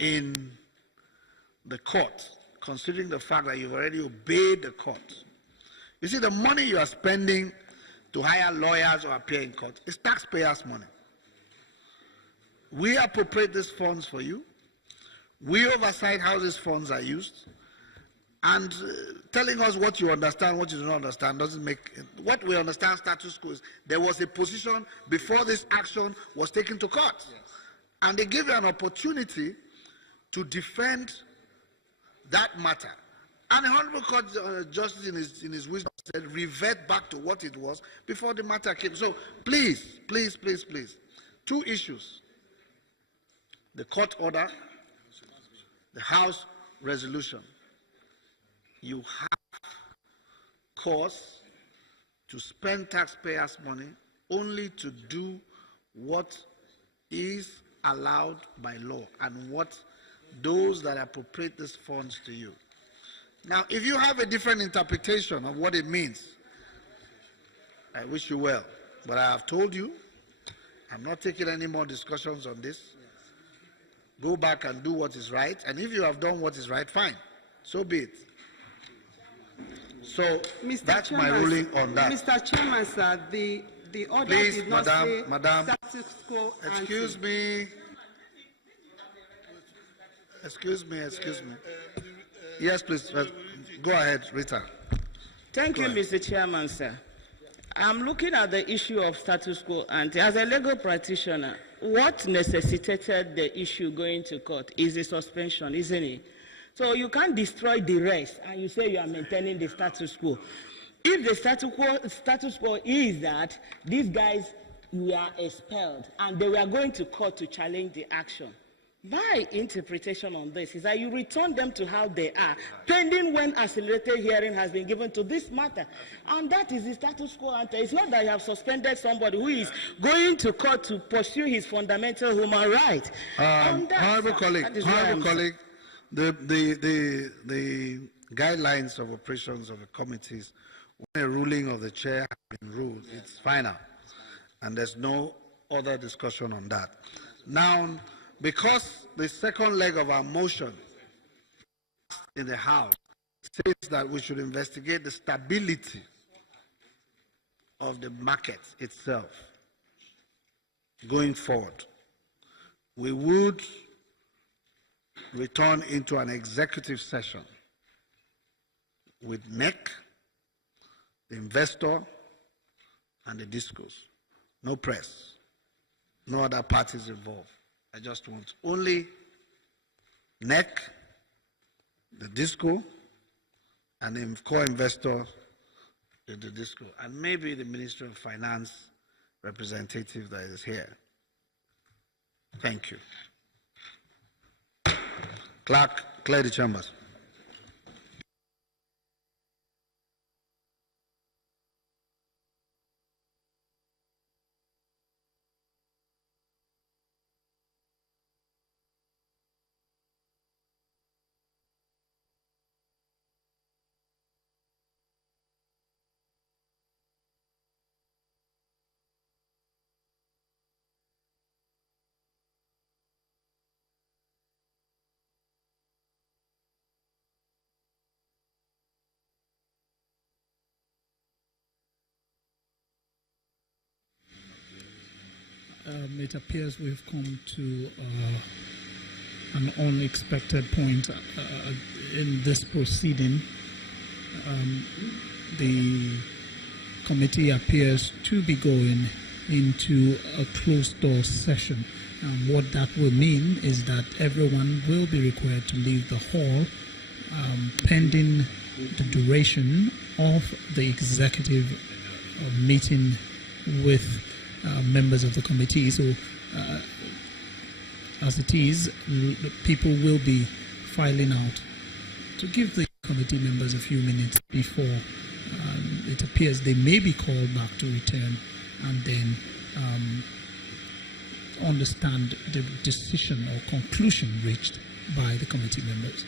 in the court, considering the fact that you've already obeyed the court. You see, the money you are spending to hire lawyers or appear in court is taxpayers' money. We appropriate these funds for you. We oversight how these funds are used. And telling us what you understand, what you do not understand, doesn't make... What we understand status quo is there was a position before this action was taken to court. Yes. And they gave you an opportunity to defend that matter. And the Honorable Court Justice in his wisdom said, revert back to what it was before the matter came. So please, please, please, please, two issues. The court order, the House resolution. You have cause to spend taxpayers' money only to do what is allowed by law and what those that appropriate these funds to you. Now, if you have a different interpretation of what it means, I wish you well. But I have told you, I'm not taking any more discussions on this. Go back and do what is right. And if you have done what is right, fine. So be it. So that's my ruling on that. Mr. Chairman, sir, the order please, did not Madam, say Madam, status quo. excuse me. Excuse me. Yes, please. Go ahead, Rita. Thank you, Mr. Chairman, sir. I'm looking at the issue of status quo ante. As a legal practitioner, what necessitated the issue going to court is a suspension, isn't it? So you can't destroy the rest and you say you are maintaining the status quo. If the status quo is that these guys were expelled and they were going to court to challenge the action, my interpretation on this is that you return them to how they are, pending when accelerated hearing has been given to this matter. And that is the status quo ante. It's not that you have suspended somebody who is going to court to pursue his fundamental human right. Honorable colleague, the guidelines of operations of the committees, when a ruling of the chair has been ruled, it's final. And there's no other discussion on that. Now, because the second leg of our motion in the House says that we should investigate the stability of the market itself going forward, we would return into an executive session with NEC, the investor, and the discos. No press, no other parties involved. I just want only NEC, the disco, and the co-investor in the disco, and maybe the Ministry of Finance representative that is here. Thank you. Clerk, clear the chambers. It appears we've come to an unexpected point in this proceeding. The committee appears to be going into a closed-door session. What that will mean is that everyone will be required to leave the hall pending the duration of the executive meeting with members of the committee. So as it is, people will be filing out to give the committee members a few minutes before it appears they may be called back to return and then understand the decision or conclusion reached by the committee members.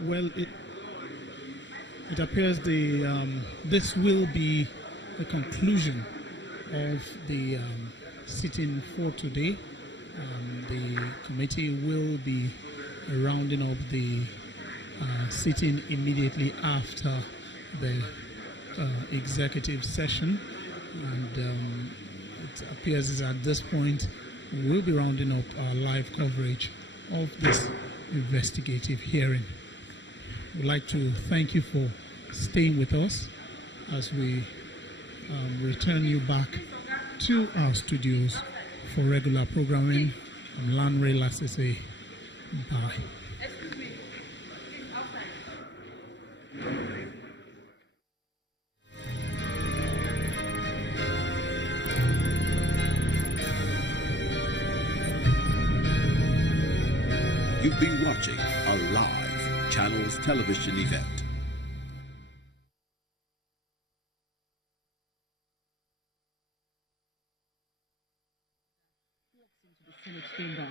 Well, it appears this will be the conclusion of the sitting for today. The committee will be rounding up the sitting immediately after the executive session, and it appears as at this point we'll be rounding up our live coverage of this investigative hearing. We'd like to thank you for staying with us as we return you back to our studios for regular programming. I'm Lanre Lasese. Bye. You've been watching a live Channels television event. Senate chamber.